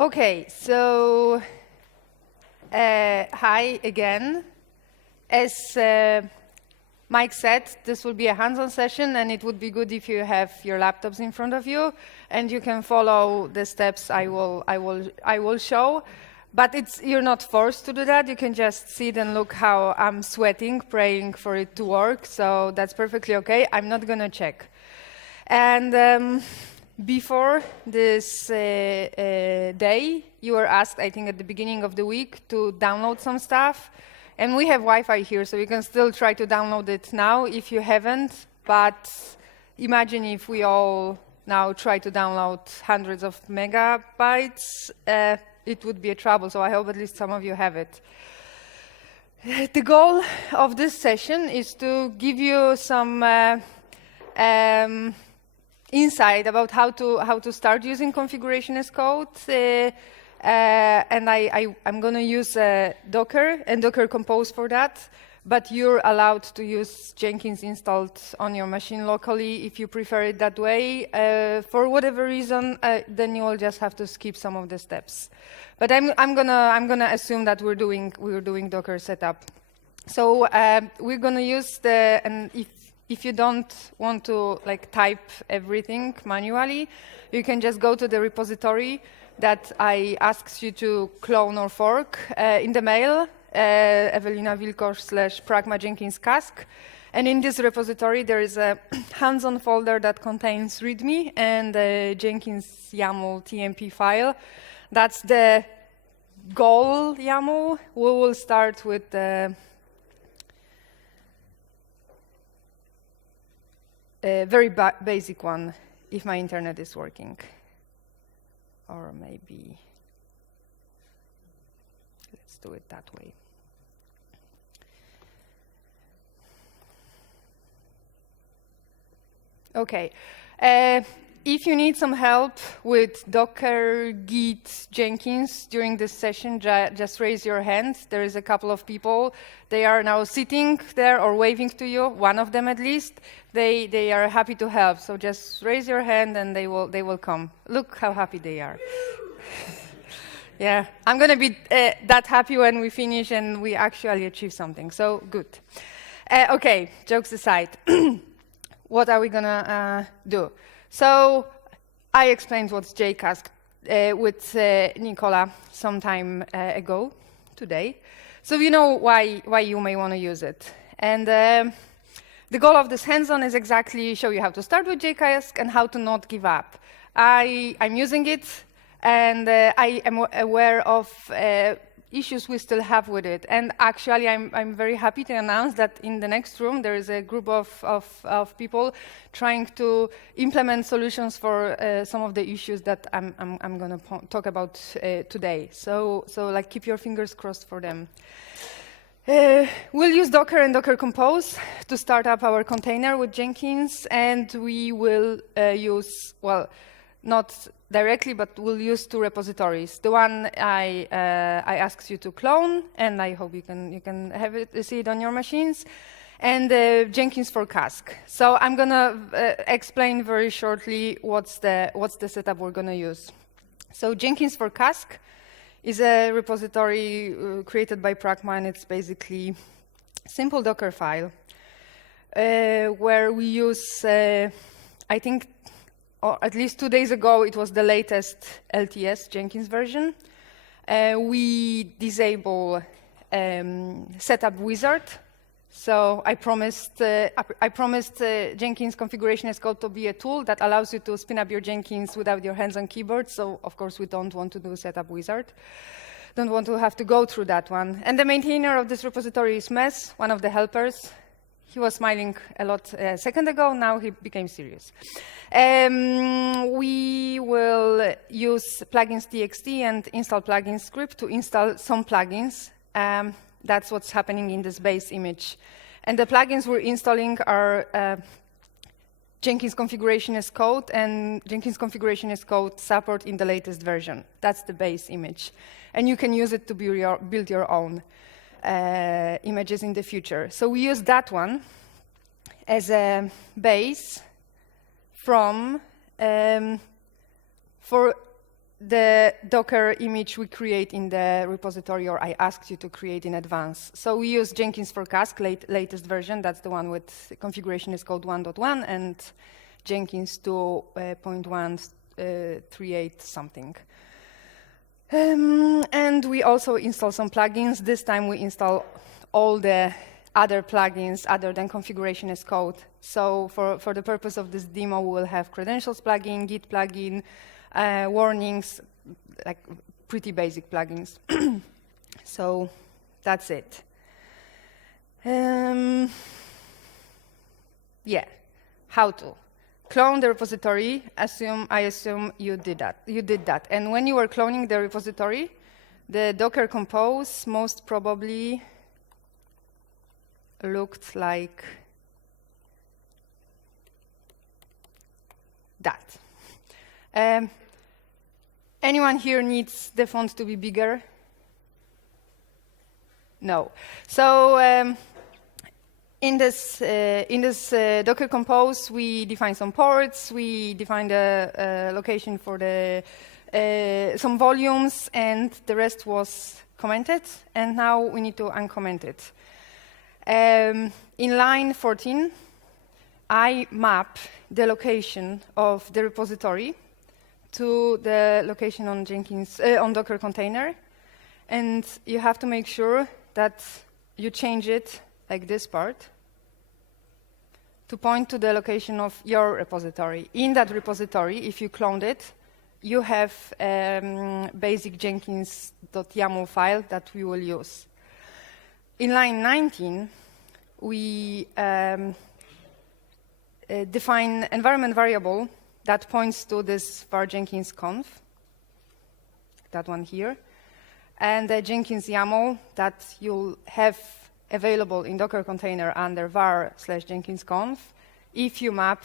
Okay, so hi again. As Mike said, this will be a hands-on session, and it would be good if you have your laptops in front of you, and you can follow the steps I will show. But you're not forced to do that. You can just sit and look how I'm sweating, praying for it to work. So that's perfectly okay. I'm not gonna check. And before this day, you were asked, I think at the beginning of the week, to download some stuff. And we have Wi-Fi here, so you can still try to download it now if you haven't. But imagine if we all now try to download hundreds of megabytes. It would be a trouble, so I hope at least some of you have it. The goal of this session is to give you some insight about how to start using configuration as code. And I'm going to use Docker and Docker Compose for that, but you're allowed to use Jenkins installed on your machine locally if you prefer it that way. For whatever reason, then you will just have to skip some of the steps. But I'm gonna assume that we're doing Docker setup. So we're gonna use and if you don't want to type everything manually, you can just go to the repository that I asked you to clone or fork in the mail, Ewelina Wilkosz /pragma Jenkins cask. And in this repository, there is a hands-on folder that contains README and a Jenkins YAML TMP file. That's the goal YAML. We will start with the very basic one, if my internet is working. Or maybe, let's do it that way. Okay, if you need some help with Docker, Git, Jenkins during this session, just raise your hand. There is a couple of people. They are now sitting there or waving to you, one of them at least. They are happy to help, so just raise your hand and they will come. Look how happy they are. Yeah, I'm going to be that happy when we finish and we actually achieve something, so good. Okay, jokes aside. What are we going to do? So I explained what's JCask with Nicola some time ago, today. So you know why you may want to use it. And the goal of this hands-on is exactly show you how to start with JCask and how to not give up. I'm using it, and I am aware of issues we still have with it. And actually, I'm very happy to announce that in the next room, there is a group of people trying to implement solutions for some of the issues that I'm going to talk about today. So keep your fingers crossed for them. We'll use Docker and Docker Compose to start up our container with Jenkins, and we will use, well, not directly, but we'll use two repositories. The one I asked you to clone, and I hope you can have it, see it on your machines, and Jenkins for cask. So I'm gonna explain very shortly what's the setup we're gonna use. So Jenkins for cask is a repository created by Pragma, and it's basically a simple Docker file where we use, I think, or at least 2 days ago, it was the latest LTS Jenkins version. We disable setup wizard. So I promised Jenkins configuration as code to be a tool that allows you to spin up your Jenkins without your hands on keyboard. So of course we don't want to do setup wizard. Don't want to have to go through that one. And the maintainer of this repository is Mess, one of the helpers. He was smiling a lot a second ago, now he became serious. We will use plugins.txt and install plugins script to install some plugins. That's what's happening in this base image. And the plugins we're installing are Jenkins configuration as code and Jenkins configuration as code support in the latest version. That's the base image. And you can use it to build your own images in the future. So we use that one as a base for the Docker image we create in the repository, or I asked you to create in advance. So we use Jenkins for Cask, latest version. That's the one with configuration is code 1.1 and Jenkins 2.138 something. And we also install some plugins. This time we install all the other plugins other than configuration as code. So for the purpose of this demo, we will have credentials plugin, Git plugin, warnings, like pretty basic plugins. So that's it. Yeah, how to clone the repository. I assume you did that. And when you were cloning the repository, the Docker Compose most probably looked like that. Anyone here needs the font to be bigger? No. So in this Docker Compose, we define some ports, we define the location for the some volumes, and the rest was commented. And now we need to uncomment it. In line 14, I map the location of the repository to the location on Jenkins on Docker container, and you have to make sure that you change it, like this part, to point to the location of your repository. In that repository, if you cloned it, you have basic jenkins.yaml file that we will use. In line 19, we define environment variable that points to this var Jenkins conf, that one here, and the Jenkins YAML that you'll have available in Docker container under var/Jenkins conf if you map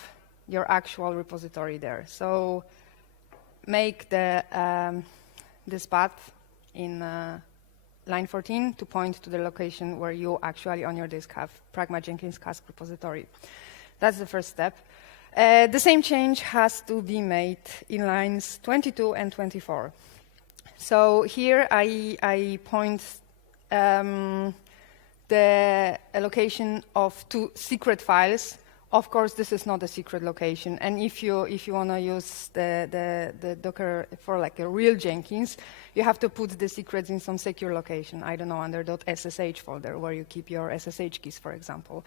your actual repository there. So make the this path in line 14 to point to the location where you actually on your disk have Pragma Jenkins Cask repository. That's the first step. The same change has to be made in lines 22 and 24. So here I point the location of 2 secret files. Of course, this is not a secret location. And if you want to use the Docker for like a real Jenkins, you have to put the secrets in some secure location. I don't know, under .ssh folder where you keep your SSH keys, for example.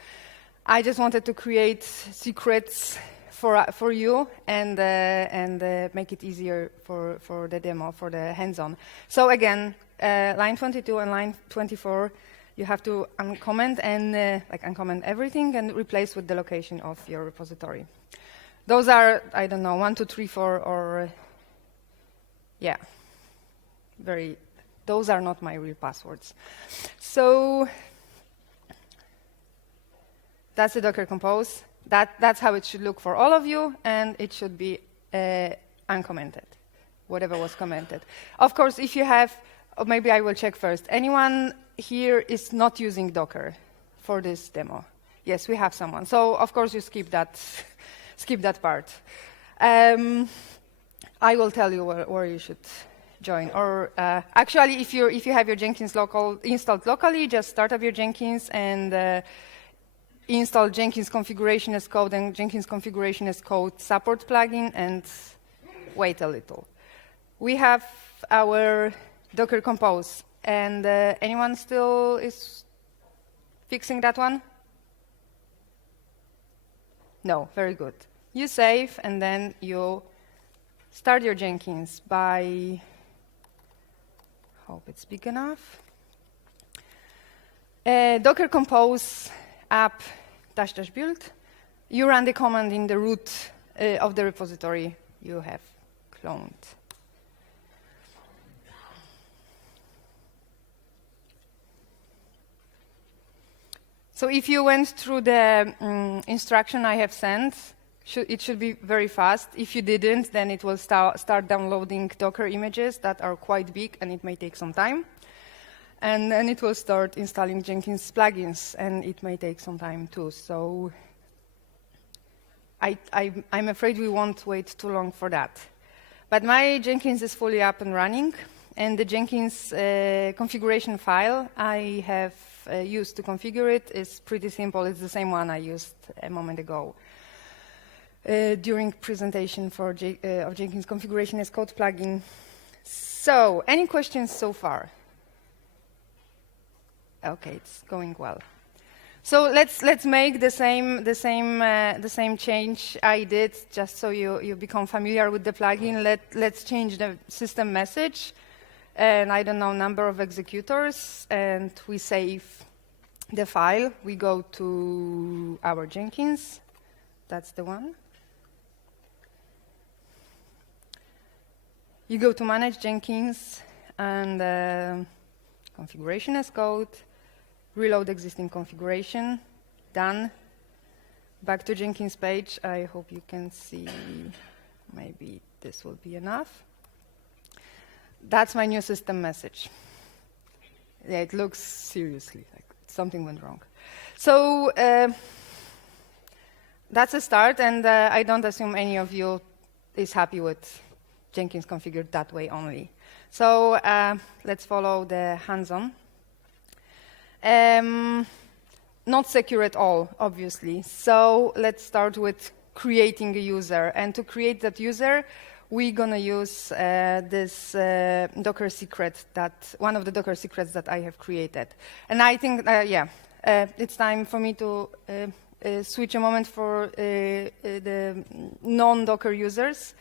I just wanted to create secrets for you and make it easier for the demo, for the hands-on. So again, line 22 and line 24, you have to uncomment and uncomment everything and replace with the location of your repository. Those are, I don't know, 1, 2, 3, 4, or yeah, those are not my real passwords. So that's the Docker Compose. That's how it should look for all of you, and it should be uncommented, whatever was commented. Of course, if you have, or maybe I will check first. Anyone here is not using Docker for this demo? Yes, we have someone. So of course you skip that part. I will tell you where you should join. Or actually, if you have your Jenkins installed locally, just start up your Jenkins and install Jenkins configuration as code and Jenkins configuration as code support plugin and wait a little. We have our Docker Compose, and anyone still is fixing that one? No, very good. You save, and then you start your Jenkins by, hope it's big enough, Docker Compose app -- build. You run the command in the root of the repository you have cloned. So if you went through the instruction I have sent, it should be very fast. If you didn't, then it will start downloading Docker images that are quite big, and it may take some time. And then it will start installing Jenkins plugins, and it may take some time too. So I'm afraid we won't wait too long for that. But my Jenkins is fully up and running, and the Jenkins configuration file I have used to configure it is pretty simple. It's the same one I used a moment ago during presentation for of Jenkins configuration as code plugin. So, any questions so far? Okay, it's going well. So let's make the same change I did, just so you become familiar with the plugin. Let's change the system message, and I don't know, number of executors, and we save the file. We go to our Jenkins. That's the one. You go to Manage Jenkins and configuration as code. Reload existing configuration, done. Back to Jenkins page. I hope you can see, maybe this will be enough. That's my new system message. Yeah, it looks seriously like something went wrong. So that's a start, and I don't assume any of you is happy with Jenkins configured that way only. So let's follow the hands-on. Not secure at all, obviously. So let's start with creating a user. And to create that user, we're going to use this Docker secret, one of the Docker secrets that I have created. And I think, it's time for me to switch a moment for the non-Docker users.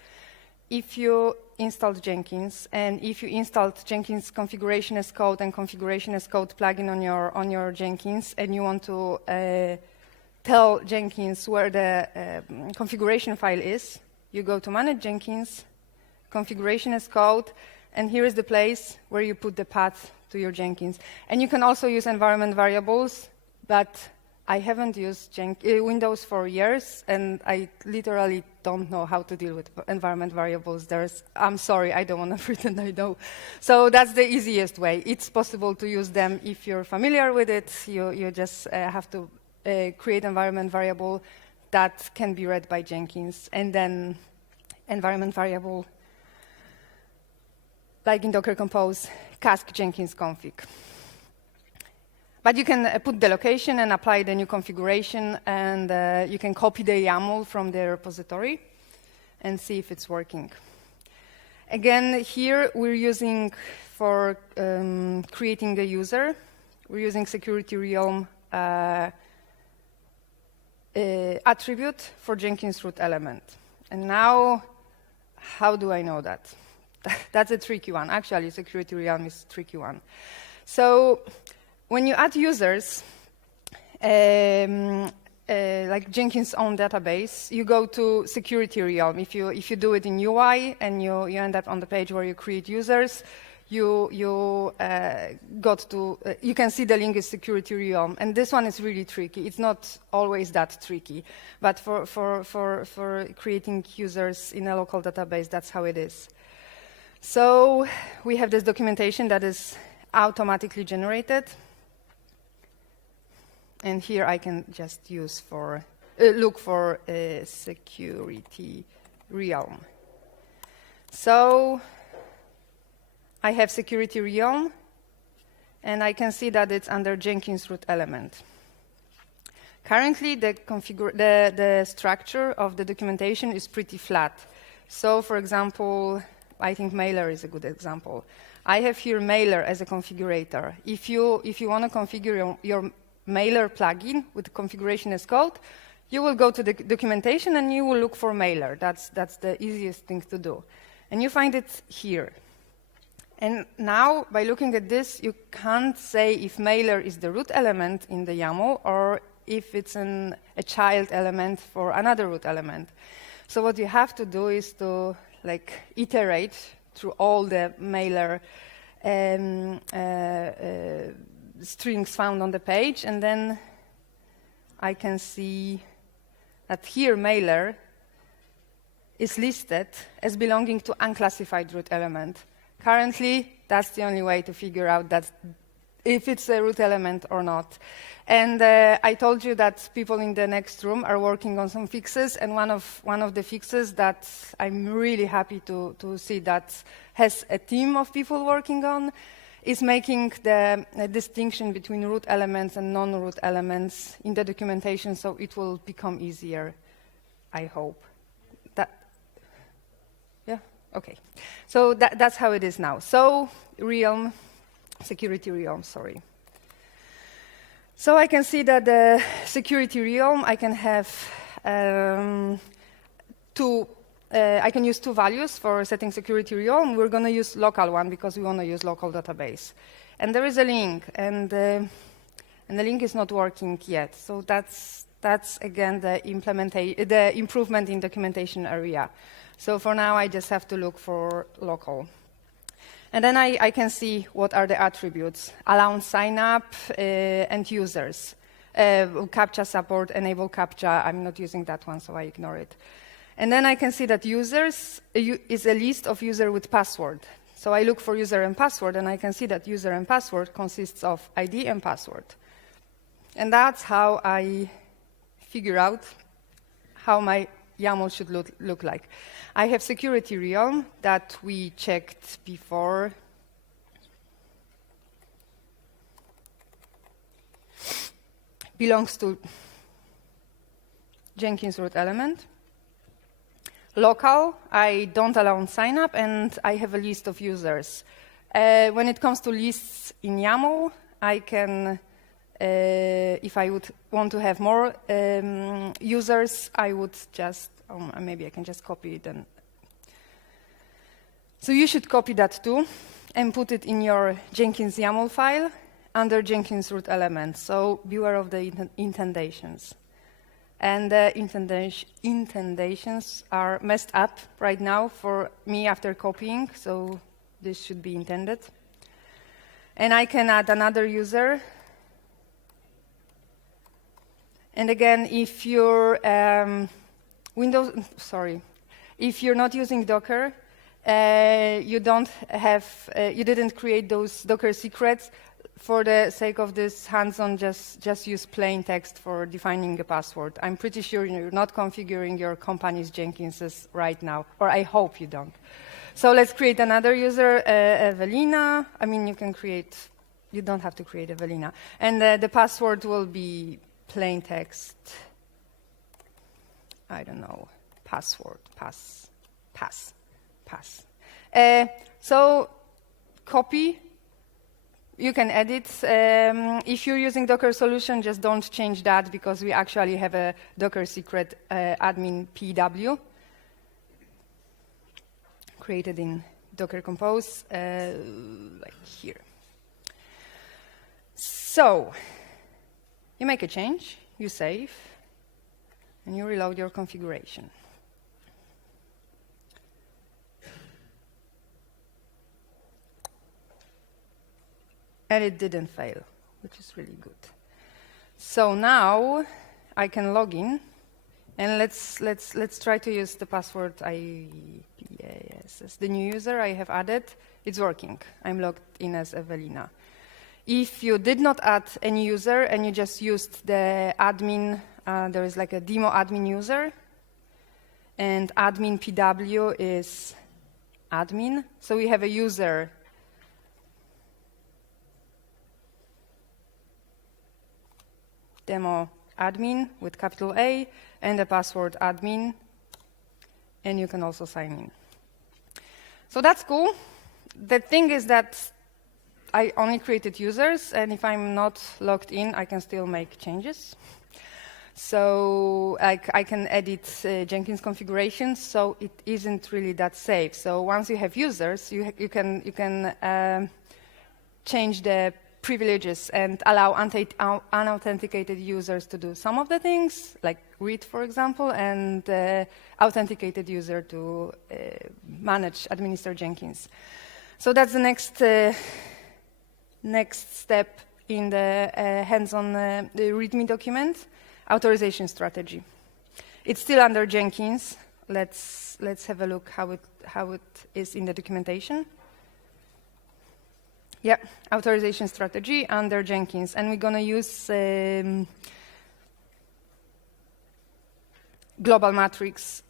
If you installed Jenkins, and if you installed Jenkins configuration as code and configuration as code plugin on your Jenkins, and you want to tell Jenkins where the configuration file is, you go to Manage Jenkins, configuration as code, and here is the place where you put the path to your Jenkins. And you can also use environment variables, but I haven't used Windows for years, and I literally don't know how to deal with environment variables. I'm sorry, I don't want to pretend I know. So that's the easiest way. It's possible to use them if you're familiar with it. You just have to create environment variable that can be read by Jenkins, and then environment variable, like in Docker Compose, cask Jenkins config. But you can put the location and apply the new configuration, and you can copy the YAML from the repository and see if it's working. Again, here we're using, for creating a user, we're using security realm attribute for Jenkins root element. And now, how do I know that? That's a tricky one. Actually, security realm is a tricky one. So when you add users, like Jenkins' own database, you go to security realm. If you do it in UI and you end up on the page where you create users, you can see the link is security realm, and this one is really tricky. It's not always that tricky, but for creating users in a local database, that's how it is. So we have this documentation that is automatically generated. And here I can just use look for security realm. So I have security realm, and I can see that it's under Jenkins root element. Currently, the structure of the documentation is pretty flat. So, for example, I think mailer is a good example. I have here mailer as a configurator. If you want to configure your mailer plugin with configuration as code, you will go to the documentation and you will look for mailer. That's the easiest thing to do. And you find it here. And now, by looking at this, you can't say if mailer is the root element in the YAML or if it's a child element for another root element. So what you have to do is to iterate through all the mailer strings found on the page, and then I can see that here mailer is listed as belonging to unclassified root element. Currently, that's the only way to figure out that if it's a root element or not. And I told you that people in the next room are working on some fixes, and one of the fixes that I'm really happy to see that has a team of people working on is making the distinction between root elements and non-root elements in the documentation, so it will become easier, I hope. Yeah, okay. So that's how it is now. So realm, security realm, sorry. So I can see that the security realm, I can have I can use two values for setting security realm. We're going to use local one because we want to use local database. And there is a link, and the link is not working yet. So that's again the improvement in documentation area. So for now, I just have to look for local. And then I can see what are the attributes: allow sign up and users. CAPTCHA support, enable CAPTCHA. I'm not using that one, so I ignore it. And then I can see that users is a list of user with password. So I look for user and password, and I can see that user and password consists of ID and password. And that's how I figure out how my YAML should look like. I have security realm that we checked before. Belongs to Jenkins root element. Local, I don't allow sign up, and I have a list of users. When it comes to lists in YAML, I can, if I would want to have more users, I would just, maybe I can just copy it. So you should copy that too, and put it in your Jenkins YAML file under Jenkins root element. So beware of the indentations. And the indentations are messed up right now for me after copying, so this should be intended. And I can add another user. And again, if you're if you're not using Docker, you didn't create those Docker secrets. For the sake of this hands-on, just use plain text for defining a password. I'm pretty sure you're not configuring your company's Jenkinses right now, or I hope you don't. So let's create another user, Ewelina. I mean, you don't have to create Ewelina. And the password will be plain text. I don't know, password, pass. So copy. You can edit. If you're using Docker solution, just don't change that because we actually have a Docker secret admin PW created in Docker Compose, like here. So you make a change, you save, and you reload your configuration. And it didn't fail, which is really good. So now I can log in, and let's try to use the password IPASS. The new user I have added, it's working. I'm logged in as Ewelina. If you did not add any user and you just used the admin, there is like a demo admin user, and admin PW is admin. So we have a user demo admin with capital A and the password admin, and you can also sign in. So that's cool. The thing is that I only created users, and if I'm not logged in, I can still make changes. So I can edit Jenkins configurations, so it isn't really that safe. So once you have users, you can change the privileges and allow unauthenticated users to do some of the things, like read, for example, and authenticated user to administer Jenkins. So that's the next step in the hands-on the README document, authorization strategy. It's still under Jenkins. Let's have a look how it is in the documentation. Yeah, authorization strategy under Jenkins, and we're gonna use global matrix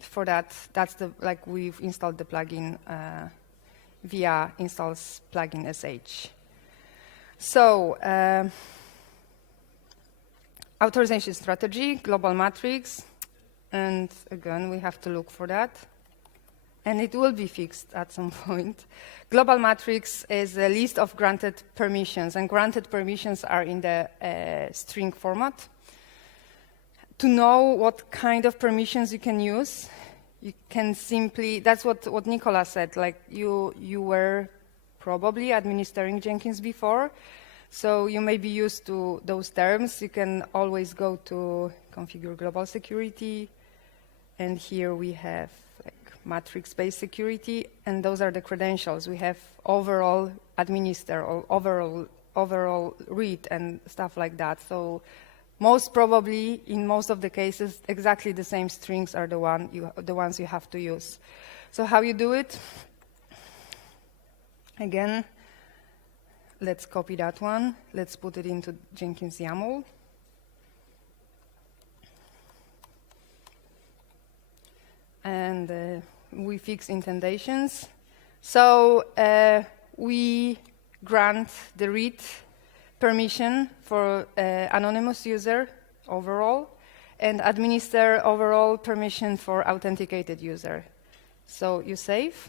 for that. That's the, like, we've installed the plugin via installs plugin sh. So authorization strategy, global matrix, and again we have to look for that, and it will be fixed at some point. Global matrix is a list of granted permissions, and granted permissions are in the string format. To know what kind of permissions you can use, you can simply, that's what Nicola said, like you were probably administering Jenkins before, so you may be used to those terms. You can always go to configure global security, and here we have like matrix-based security, and those are the credentials. We have overall administer or overall read and stuff like that. So most probably, in most of the cases, exactly the same strings are the ones you have to use. So how you do it? Again, let's copy that one. Let's put it into Jenkins YAML. And we fix indentations. So we grant the read permission for anonymous user overall, and administer overall permission for authenticated user. So you save.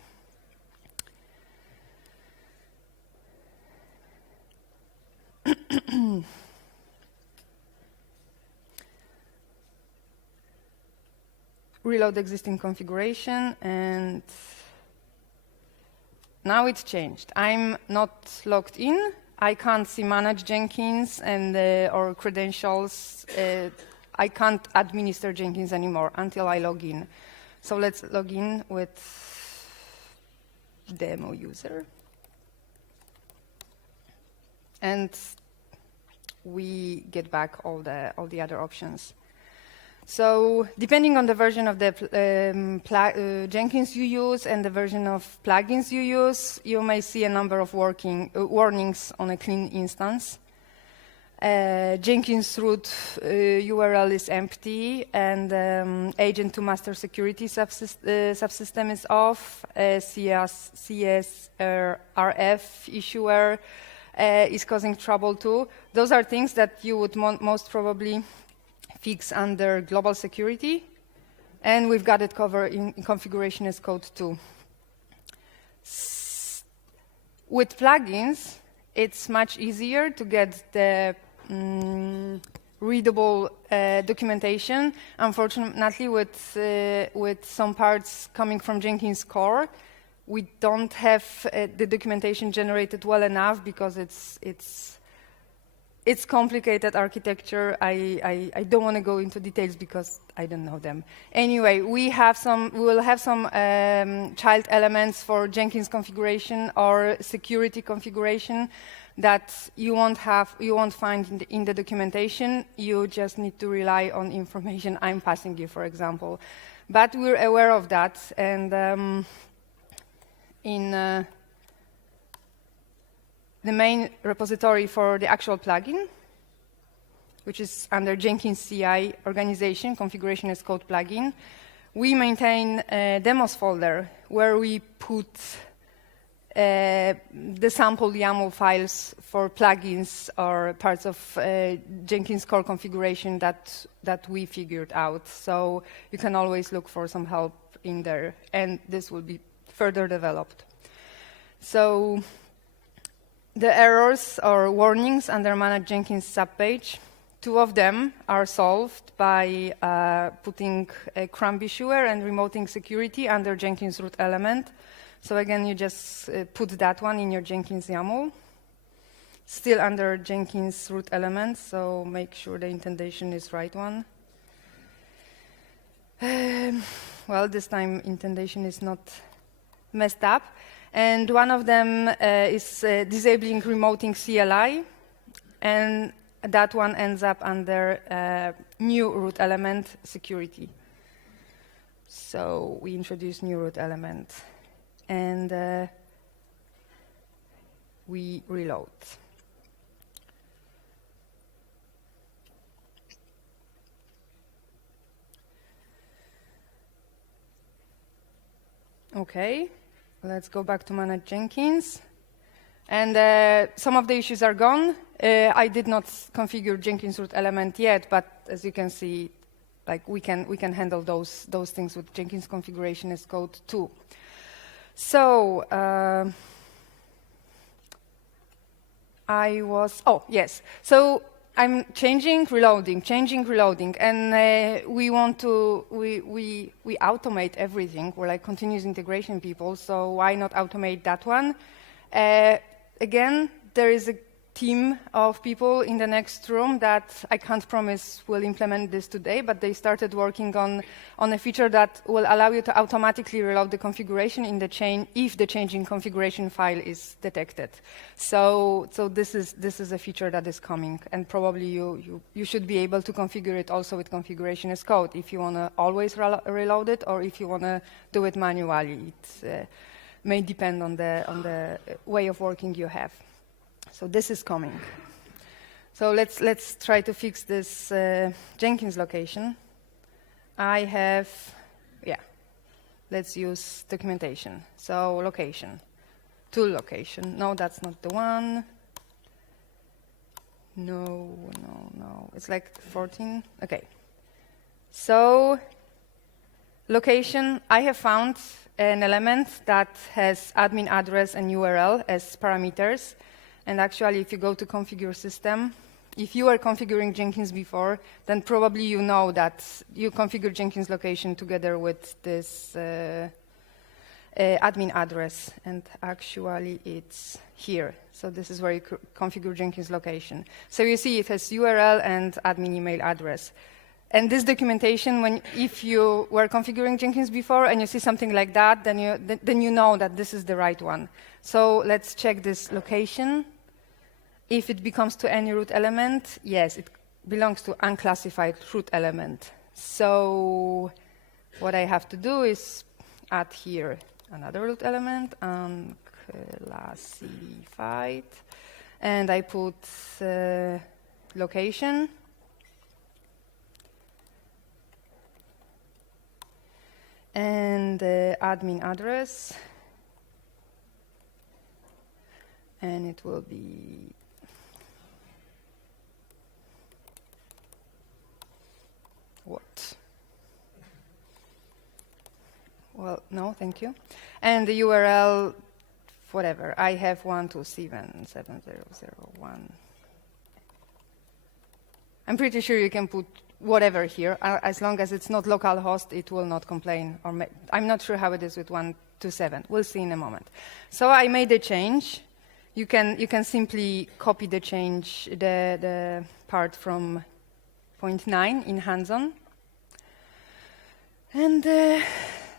Reload existing configuration, and now it's changed. I'm not logged in. I can't see manage Jenkins and or credentials. I can't administer Jenkins anymore until I log in. So let's log in with demo user, and we get back all the other options. So depending on the version of the Jenkins you use and the version of plugins you use, you may see a number of warnings on a clean instance. Jenkins root URL is empty, and agent to master security subsystem is off. CSRF issuer is causing trouble too. Those are things that you would most probably fix under global security, and we've got it covered in configuration as code too. With plugins, it's much easier to get the readable documentation. Unfortunately, with some parts coming from Jenkins core, we don't have the documentation generated well enough because it's complicated architecture. I don't want to go into details because I don't know them. Anyway, we will have some child elements for Jenkins configuration or security configuration that you won't find in the documentation. You just need to rely on information I'm passing you, for example. But we're aware of that, and in the main repository for the actual plugin, which is under Jenkins CI organization, configuration as code plugin, we maintain a demos folder where we put the sample YAML files for plugins or parts of Jenkins core configuration that we figured out. So you can always look for some help in there, and this will be further developed. So the errors or warnings under Manage Jenkins subpage, 2 of them are solved by putting a crumb issuer and remoting security under Jenkins root element. So again, you just put that one in your Jenkins YAML, still under Jenkins root element, so make sure the indentation is right one. Well, this time indentation is not messed up. And one of them is disabling remoting CLI, and that one ends up under new root element security. So we introduce new root element. And we reload. Okay, let's go back to manage Jenkins. And some of the issues are gone. I did not configure Jenkins root element yet, but as you can see, like we can handle those things with Jenkins configuration as code too. So So I'm changing, reloading, and we want to we automate everything. We're like continuous integration people, so why not automate that one? Again, there is a team of people in the next room that I can't promise will implement this today, but they started working on a feature that will allow you to automatically reload the configuration in the chain if the change in configuration file is detected. So this is a feature that is coming, and probably you should be able to configure it also with configuration as code if you want to always reload it, or if you want to do it manually. It may depend on the way of working you have. So this is coming. So let's try to fix this Jenkins location. I have, let's use documentation. So location, tool location. No, that's not the one. No. It's like 14. Okay. So location, I have found an element that has admin address and URL as parameters. And actually, if you go to configure system, if you were configuring Jenkins before, then probably you know that you configure Jenkins location together with this admin address. And actually, it's here. So this is where you configure Jenkins location. So you see it has URL and admin email address. And this documentation, if you were configuring Jenkins before and you see something like that, then you know that this is the right one. So let's check this location. If it becomes to any root element, yes, it belongs to unclassified root element. So what I have to do is add here another root element, unclassified, and I put location. And admin address, and it will be what? Well, no, thank you. And the URL, whatever. I have 127.70.0.1. I'm pretty sure you can put whatever here, as long as it's not localhost, it will not complain. I'm not sure how it is with 127. We'll see in a moment. So I made a change. You can simply copy the change, the part from point 9 in hands-on, and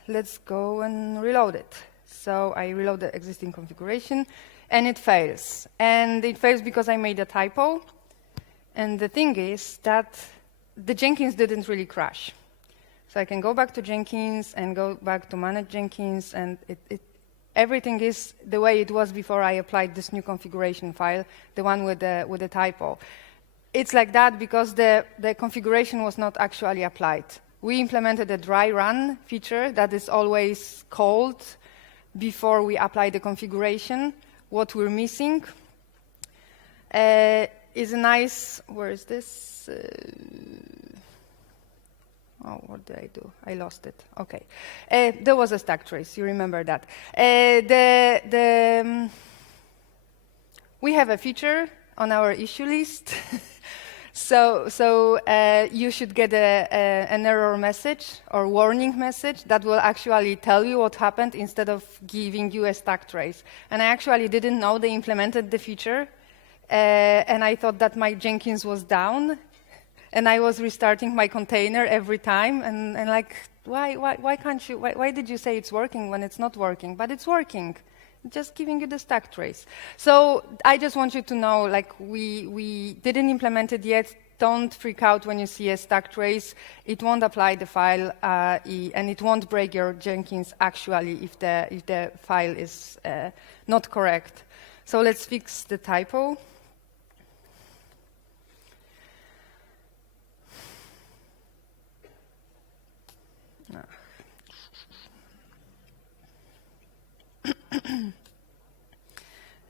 let's go and reload it. So I reload the existing configuration, and it fails. And it fails because I made a typo. And the thing is that the Jenkins didn't really crash. So I can go back to Jenkins and go back to manage Jenkins, and everything is the way it was before I applied this new configuration file, the one with the typo. It's like that because the configuration was not actually applied. We implemented a dry run feature that is always called before we apply the configuration. What we're missing is a nice, where is this? What did I do? I lost it. Okay. There was a stack trace. You remember that. We have a feature on our issue list. So you should get an error message or warning message that will actually tell you what happened instead of giving you a stack trace. And I actually didn't know they implemented the feature. And I thought that my Jenkins was down. And I was restarting my container every time, and like, why can't you? Why did you say it's working when it's not working? But it's working, just giving you the stack trace. So I just want you to know, like, we didn't implement it yet. Don't freak out when you see a stack trace. It won't apply the file, and it won't break your Jenkins actually if the file is not correct. So let's fix the typo.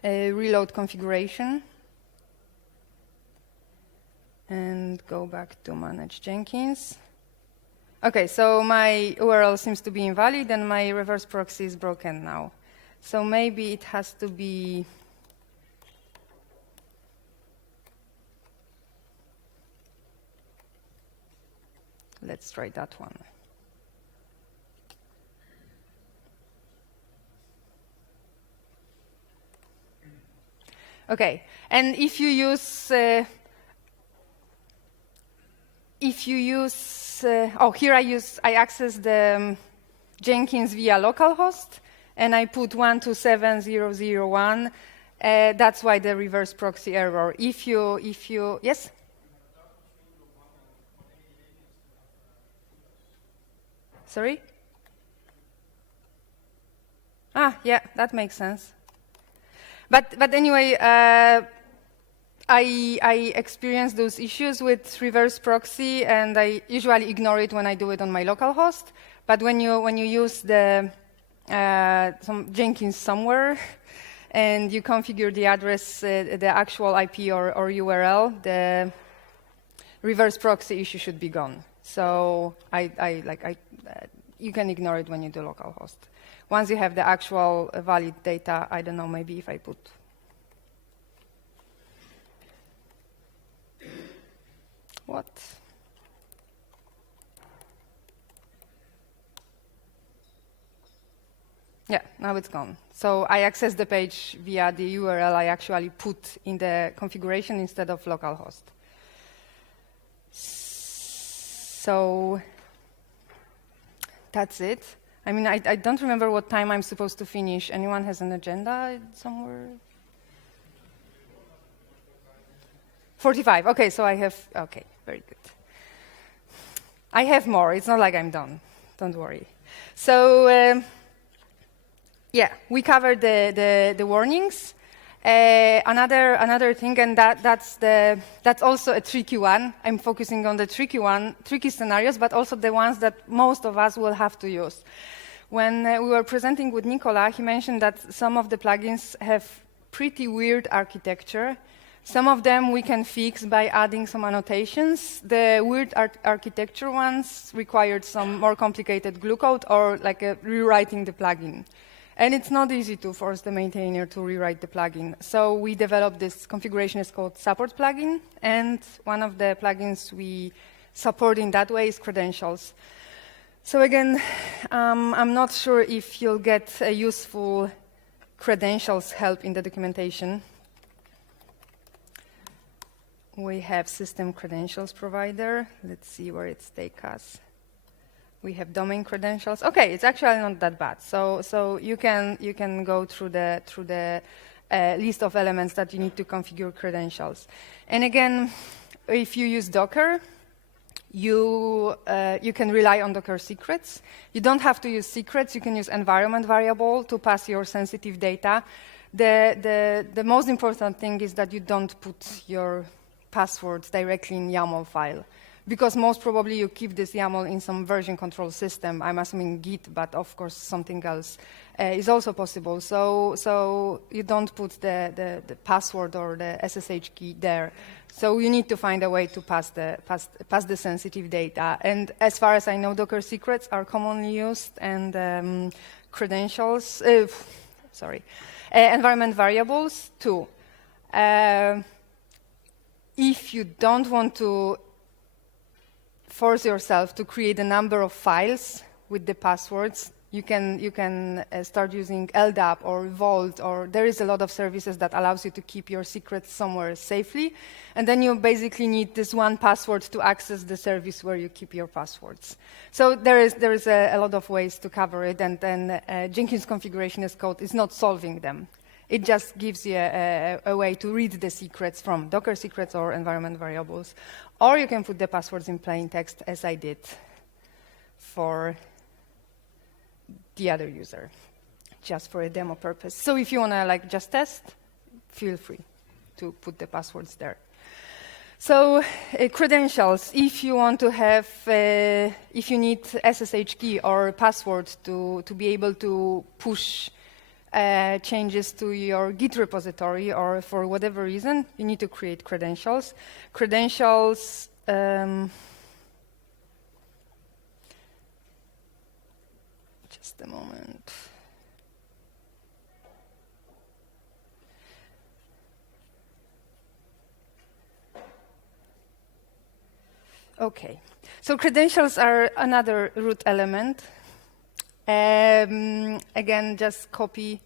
Reload configuration. And go back to manage Jenkins. Okay, so my URL seems to be invalid and my reverse proxy is broken now. So maybe it has to be let's try that one. Okay, and if you use here I access the Jenkins via localhost, and I put 127.0.0.1. That's why the reverse proxy error. If you yes. Sorry. Yeah, that makes sense. But anyway, I experience those issues with reverse proxy, and I usually ignore it when I do it on my local host. But when you use the some Jenkins somewhere, and you configure the address, the actual IP or URL, the reverse proxy issue should be gone. So you can ignore it when you do localhost. Once you have the actual valid data, I don't know, maybe if I put what? Yeah, now it's gone. So I access the page via the URL I actually put in the configuration instead of localhost. So that's it. I mean, I don't remember what time I'm supposed to finish. Anyone has an agenda somewhere? 45. Okay, so I have, okay, very good. I have more. It's not like I'm done. Don't worry. So, yeah, we covered the warnings. Another thing, and that's also a tricky one. I'm focusing on the tricky scenarios, but also the ones that most of us will have to use. When we were presenting with Nicola, he mentioned that some of the plugins have pretty weird architecture. Some of them we can fix by adding some annotations. The weird architecture ones required some more complicated glue code or like rewriting the plugin. And it's not easy to force the maintainer to rewrite the plugin. So we developed this configuration is called support plugin. And one of the plugins we support in that way is credentials. So again, I'm not sure if you'll get a useful credentials help in the documentation. We have system credentials provider. Let's see where it's take us. We have domain credentials. Okay, it's actually not that bad. So you can go through the list of elements that you need to configure credentials. And again, if you use Docker, you can rely on Docker secrets. You don't have to use secrets. You can use environment variable to pass your sensitive data. The most important thing is that you don't put your passwords directly in YAML file, because most probably you keep this YAML in some version control system. I'm assuming Git, but of course something else is also possible. So you don't put the password or the SSH key there. So you need to find a way to pass the sensitive data. And as far as I know, Docker secrets are commonly used, and credentials, environment variables too. If you don't want to force yourself to create a number of files with the passwords, you can start using LDAP or Vault, or there is a lot of services that allows you to keep your secrets somewhere safely. And then you basically need this one password to access the service where you keep your passwords. So there is a lot of ways to cover it, and then Jenkins configuration as code is not solving them. It just gives you a way to read the secrets from Docker secrets or environment variables. Or you can put the passwords in plain text, as I did for the other user, just for a demo purpose. So if you want to just test, feel free to put the passwords there. So credentials, if you want to have, if you need SSH key or password to be able to push changes to your Git repository, or for whatever reason, you need to create credentials. Credentials, just a moment. Okay, so credentials are another root element. Again, just copy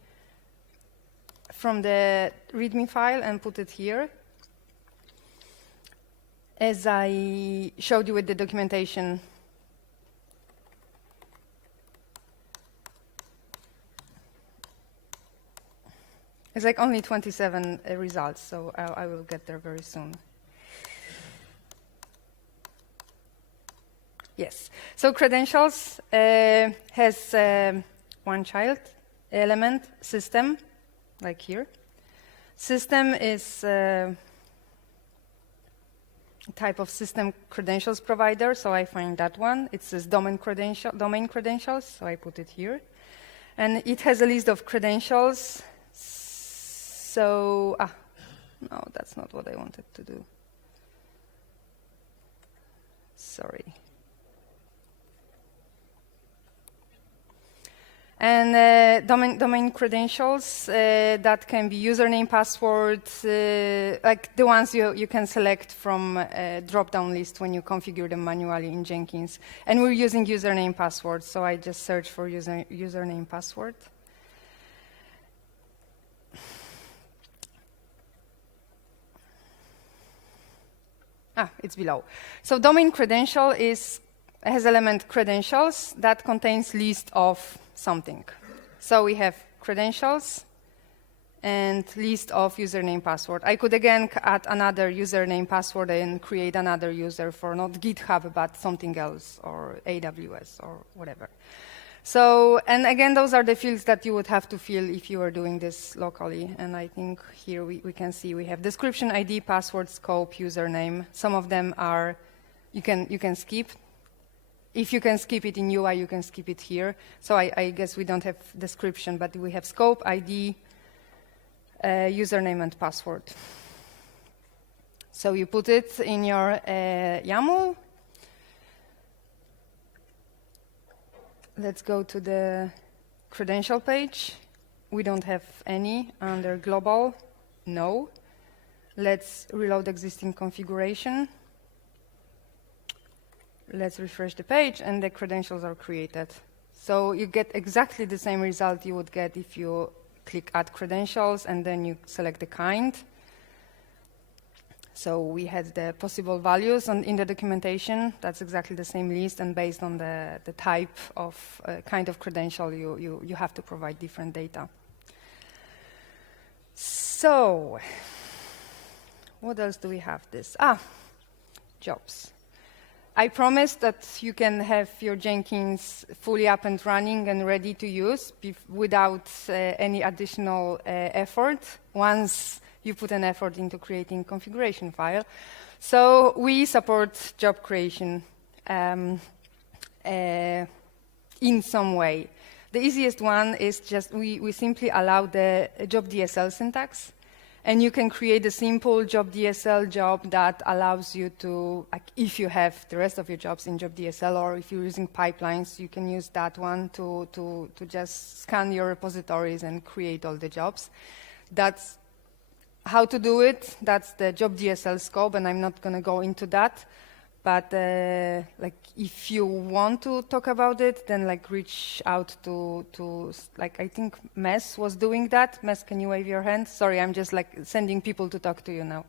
from the README file and put it here. As I showed you with the documentation, it's like only 27 results, so I will get there very soon. Yes, so credentials has one child element, system, like here. System is a type of system credentials provider, so I find that one. It says domain credentials, so I put it here. And it has a list of credentials. So, no, that's not what I wanted to do. Sorry. And domain credentials, that can be username, password, like the ones you can select from a drop-down list when you configure them manually in Jenkins. And we're using username, password, so I just search for username, password. It's below. So domain credential has element credentials that contains list of something. So we have credentials and list of username, password. I could again add another username, password and create another user for not GitHub, but something else, or AWS, or whatever. So, and again, those are the fields that you would have to fill if you are doing this locally. And I think here we can see we have description, ID, password, scope, username. Some of them are, you can skip. If you can skip it in UI, you can skip it here. So I guess we don't have description, but we have scope, ID, username, and password. So you put it in your YAML. Let's go to the credential page. We don't have any under global. No. Let's reload existing configuration. Let's refresh the page, and the credentials are created. So you get exactly the same result you would get if you click Add Credentials, and then you select the kind. So we had the possible values in the documentation. That's exactly the same list, and based on the type of kind of credential, you have to provide different data. So what else do we have this? Jobs. I promised that you can have your Jenkins fully up and running and ready to use without any additional effort once you put an effort into creating configuration file. So we support job creation in some way. The easiest one is just we simply allow the job DSL syntax. And you can create a simple job DSL job that allows you to, like, if you have the rest of your jobs in job DSL, or if you're using pipelines, you can use that one to just scan your repositories and create all the jobs. That's how to do it. That's the job DSL scope, and I'm not going to go into that. But like, if you want to talk about it, then like reach out to like, I think Mess was doing that. Mess, can you wave your hand? Sorry, I'm just like sending people to talk to you now.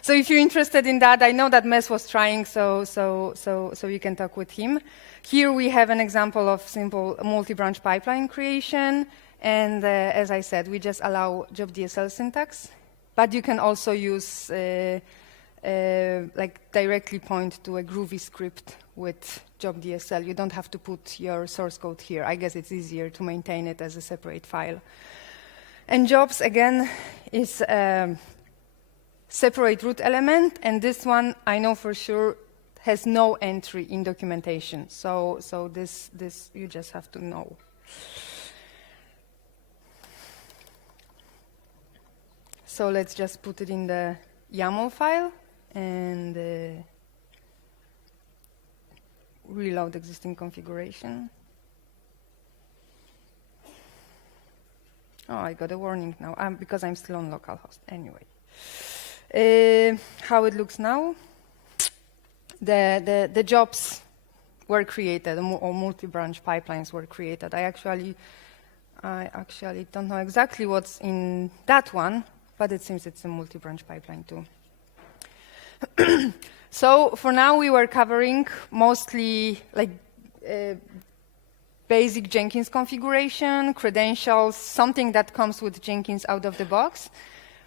So if you're interested in that, I know that Mess was trying, so you can talk with him. Here we have an example of simple multi-branch pipeline creation, and as I said, we just allow job DSL syntax, but you can also use like directly point to a Groovy script with job DSL. You don't have to put your source code here. I guess it's easier to maintain it as a separate file. And jobs, again, is a separate root element, and this one, I know for sure, has no entry in documentation. So this you just have to know. So let's just put it in the YAML file and reload existing configuration. Oh, I got a warning now, because I'm still on localhost. Anyway, how it looks now? The jobs were created, or multi-branch pipelines were created. I actually don't know exactly what's in that one, but it seems it's a multi-branch pipeline too. So for now, we were covering mostly like basic Jenkins configuration, credentials, something that comes with Jenkins out of the box.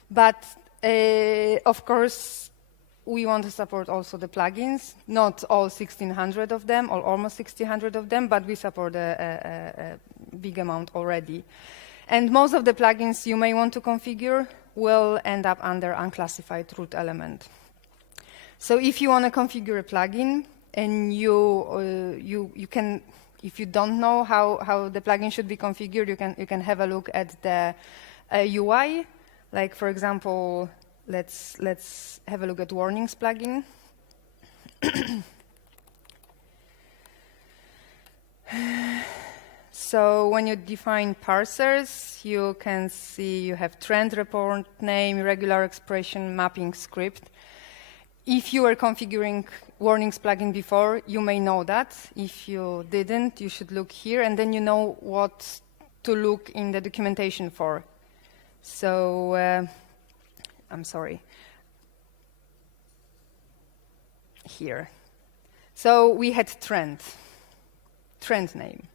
But of course, we want to support also the plugins, not all 1,600 of them, or almost 1,600 of them, but we support a big amount already. And most of the plugins you may want to configure will end up under unclassified root element. So if you want to configure a plugin, and you can, if you don't know how the plugin should be configured, you can have a look at the UI. Like, for example, let's have a look at warnings plugin. So when you define parsers, you can see you have trend report, name, regular expression, mapping script. If you were configuring warnings plugin before, you may know that. If you didn't, you should look here, and then you know what to look in the documentation for. So, I'm sorry. Here. So we had trend name.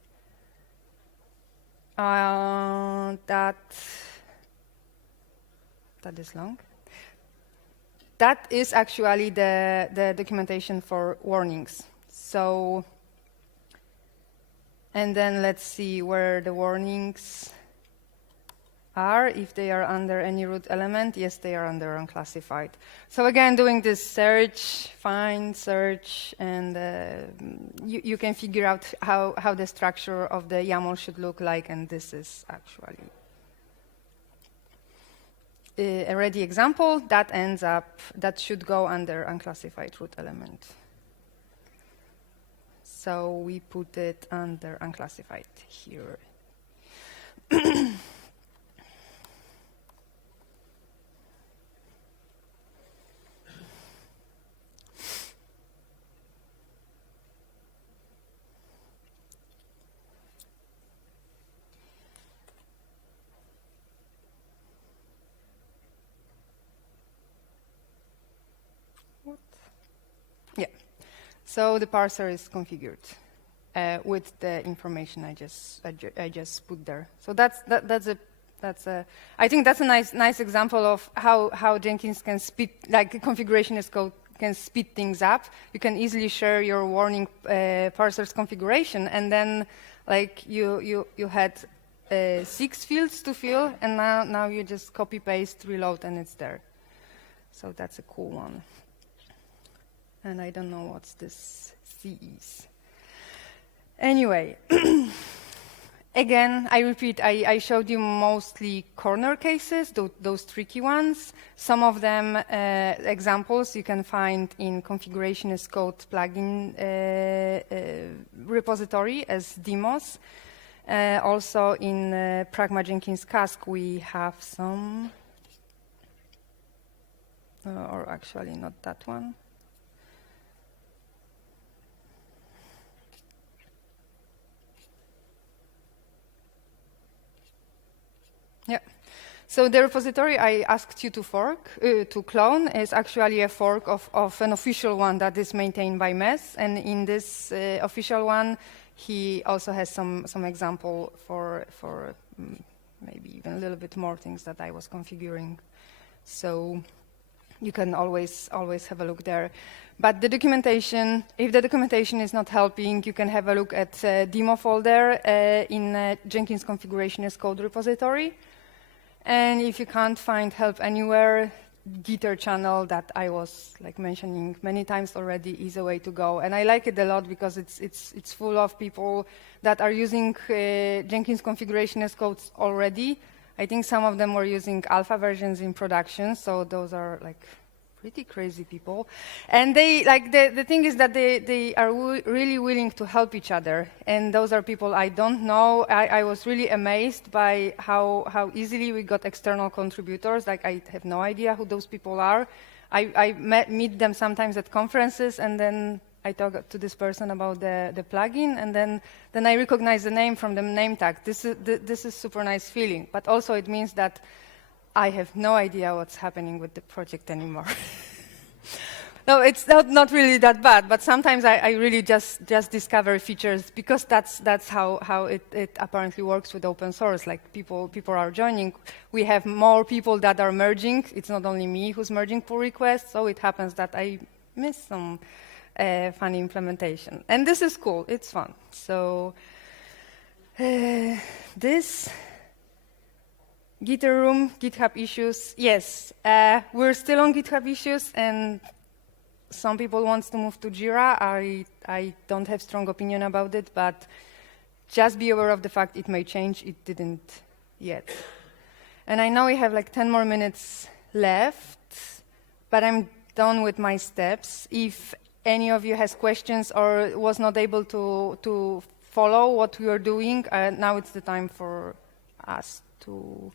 That is long. That is actually the documentation for warnings. So, and then let's see where the warnings are, if they are under any root element. Yes, they are under unclassified. So again, doing this search, find, search, and you can figure out how the structure of the YAML should look like, and this is actually a ready example that should go under unclassified root element. So we put it under unclassified here. Yeah, so the parser is configured with the information I just put there. So I think that's a nice example of how Jenkins can speed, like configuration as code can speed things up. You can easily share your warning parser's configuration, and then like you had 6 fields to fill, and now you just copy paste, reload, and it's there. So that's a cool one. And I don't know what's this C is. Anyway, again, I repeat, I showed you mostly corner cases, those tricky ones. Some of them, examples, you can find in configuration as code plugin repository as demos. Also in Pragma Jenkins Cask, we have some, or actually not that one. Yeah. So the repository I asked you to clone is actually a fork of an official one that is maintained by Mess. And in this official one, he also has some example for maybe even a little bit more things that I was configuring. So you can always have a look there. But the documentation, if the documentation is not helping, you can have a look at demo folder in Jenkins configuration as code repository. And if you can't find help anywhere, Gitter channel that I was mentioning many times already is a way to go. And I like it a lot because it's full of people that are using Jenkins configuration as codes already. I think some of them were using alpha versions in production, so those are pretty crazy people. And they the thing is that they are really willing to help each other. And those are people I don't know. I was really amazed by how easily we got external contributors. I have no idea who those people are. I meet them sometimes at conferences, and then I talk to this person about the plugin, and then I recognize the name from the name tag. This is super nice feeling. But also it means that I have no idea what's happening with the project anymore. No, it's not really that bad, but sometimes I really just discover features because that's how it apparently works with open source. People are joining. We have more people that are merging. It's not only me who's merging pull requests, so it happens that I miss some funny implementation. And this is cool. It's fun. So this Gitter room, GitHub issues. Yes, we're still on GitHub issues, and some people want to move to Jira. I don't have strong opinion about it, but just be aware of the fact it may change. It didn't yet. And I know we have 10 more minutes left, but I'm done with my steps. If any of you has questions or was not able to follow what we are doing, now it's the time for us to...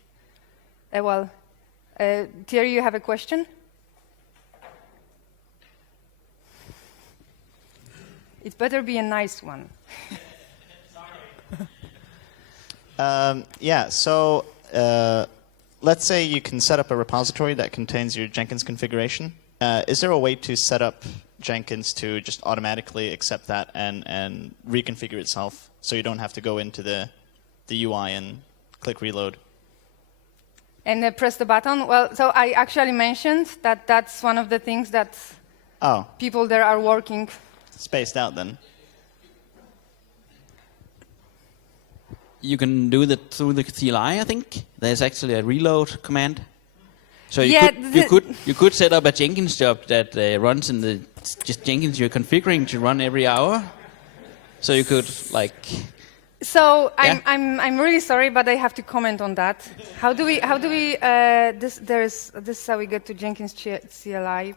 Thierry, you have a question? It better be a nice one. Yeah, so let's say you can set up a repository that contains your Jenkins configuration. Is there a way to set up Jenkins to just automatically accept that and reconfigure itself so you don't have to go into the UI and click reload? And press the button? Well, so I actually mentioned that that's one of the things that people there are working. Spaced out then. You can do that through the CLI, I think. There's actually a reload command. So you could set up a Jenkins job that runs in the just Jenkins you're configuring to run every hour. So you could So I'm really sorry, but I have to comment on that. How do we this is how we get to Jenkins CLI,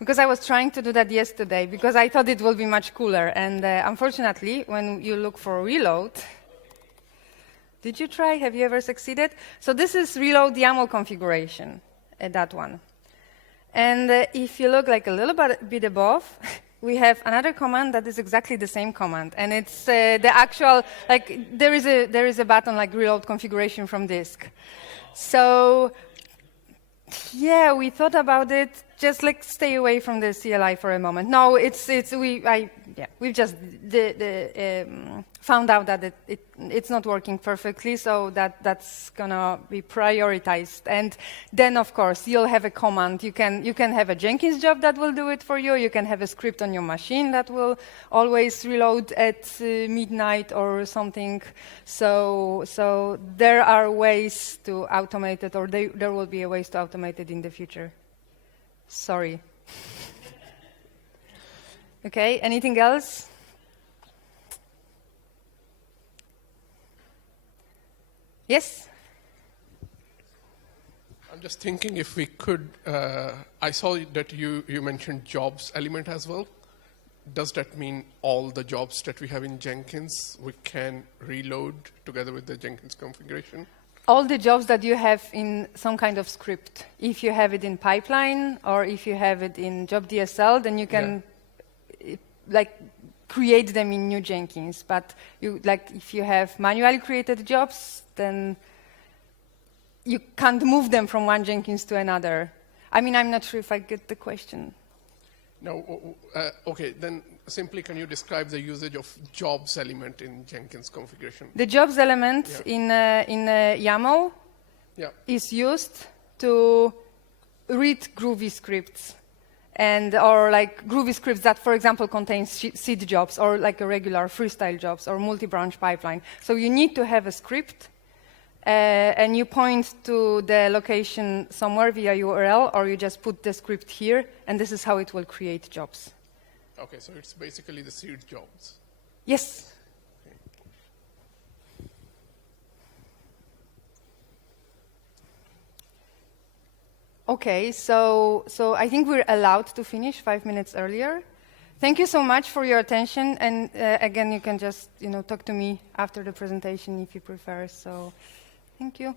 because I was trying to do that yesterday because I thought it will be much cooler, and unfortunately when you look for reload, did you try? Have you ever succeeded? So this is reload YAML configuration, that one, and if you look a little bit above. We have another command that is exactly the same command, and it's the actual there is a button reload configuration from disk. So yeah, we thought about it. Just stay away from the CLI for a moment. No, we've just found out that it's not working perfectly, so that's gonna be prioritized. And then, of course, you'll have a command. You can have a Jenkins job that will do it for you. You can have a script on your machine that will always reload at midnight or something. So there are ways to automate it, or there will be a ways to automate it in the future. Sorry. Okay, anything else? Yes? I'm just thinking if we could, I saw that you mentioned jobs element as well. Does that mean all the jobs that we have in Jenkins, we can reload together with the Jenkins configuration? All the jobs that you have in some kind of script. If you have it in pipeline or if you have it in job DSL, then you can create them in new Jenkins. But if you have manually created jobs, then you can't move them from one Jenkins to another. I mean, I'm not sure if I get the question. No, okay, then simply can you describe the usage of jobs element in Jenkins configuration? The jobs element in YAML is used to read Groovy scripts, or Groovy scripts that, for example, contain seed jobs or a regular freestyle jobs or multi-branch pipeline. So you need to have a script and you point to the location somewhere via URL, or you just put the script here, and this is how it will create jobs. Okay, so it's basically the seed jobs. Yes. Okay, so I think we're allowed to finish 5 minutes earlier. Thank you so much for your attention, and again, you can just talk to me after the presentation if you prefer. So, thank you.